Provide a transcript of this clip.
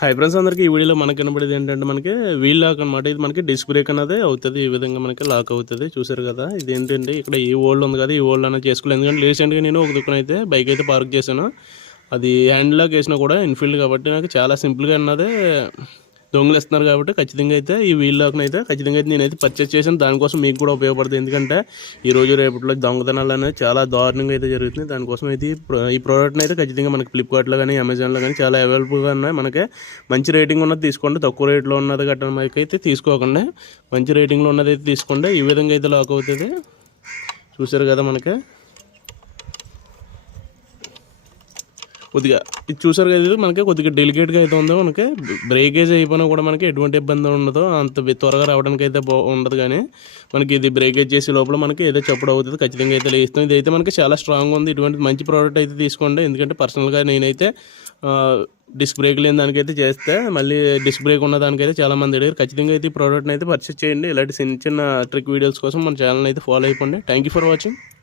Hi friends అందరికీ ఈ వీడియోలో మనకి కనబడేది ఏంటంటే మనకి వీల్ లాక్ అనమాట ఇది మనకి డిస్క్ బ్రేక్ అనేది అవుతుంది. ఈ విధంగా మనకి లాక్ అవుతుంది. చూసారు కదా? ఇది ఏంటంటే ఇక్కడ ఈ ఓల్డ్ ఉంది కదా ఈ ఓల్డ్ అనేది చేసుకోలేదు. ఎందుకంటే రీసెంట్గా నేను ఒక దుకాణం అయితే బైక్ అయితే పార్క్ చేశాను. అది హ్యాండ్ లాక్ వేసినా కూడా ఇన్ఫీల్డ్ కాబట్టి నాకు చాలా సింపుల్గా అన్నదే దొంగలు ఇస్తున్నారు కాబట్టి ఖచ్చితంగా అయితే ఈ వీల్ లాక్ని అయితే ఖచ్చితంగా అయితే నేనైతే పర్చేస్ చేశాను. దానికోసం మీకు కూడా ఉపయోగపడుతుంది. ఎందుకంటే ఈ రోజు రేపట్లో దొంగతనాలు అనేది చాలా దారుణంగా అయితే జరుగుతుంది దానికోసం అయితే ఈ ఈ ప్రోడక్ట్ని అయితే ఖచ్చితంగా మనకి ఫ్లిప్కార్ట్లో కానీ అమెజాన్లో కానీ చాలా అవైలబుల్గా ఉన్నాయి. మనకి మంచి రేటింగ్ ఉన్నది తీసుకోండి. తక్కువ రేట్లో ఉన్నది గట్రా మనకి అయితే తీసుకోకండి. మంచి రేటింగ్లో ఉన్నది అయితే తీసుకోండి. ఈ విధంగా అయితే లాక్ అవుతుంది. చూసారు కదా మనకి? కొద్దిగా ఇది చూసారు కదా ఇది మనకి కొద్దిగా డెలికేట్గా అయితే ఉందో మనకి. బ్రేకేజ్ అయిపోయినా కూడా మనకి ఎటువంటి ఇబ్బంది ఉండదు. అంత త్వరగా రావడానికి అయితే ఉండదు కానీ మనకి ఇది బ్రేకేజ్ చేసే లోపల మనకి ఏదో చప్పుడు అవుతుంది. ఖచ్చితంగా అయితే లేస్తాం. ఇది అయితే మనకి చాలా స్ట్రాంగ్ ఉంది. ఇటువంటి మంచి ప్రోడక్ట్ అయితే తీసుకోండి. ఎందుకంటే పర్సనల్గా నేనైతే డిస్క్ బ్రేక్ లేని దానికైతే చేస్తే. మళ్ళీ డిస్క్ బ్రేక్ ఉన్న దానికైతే చాలా మంది అడిగారు. ఖచ్చితంగా అయితే ఈ ప్రోడక్ట్ని అయితే పర్చేస్ చేయండి. ఇలాంటి చిన్న చిన్న ట్రిక్ వీడియోస్ కోసం మన ఛానల్ అయితే ఫాలో అయిపోండి. Thank you for watching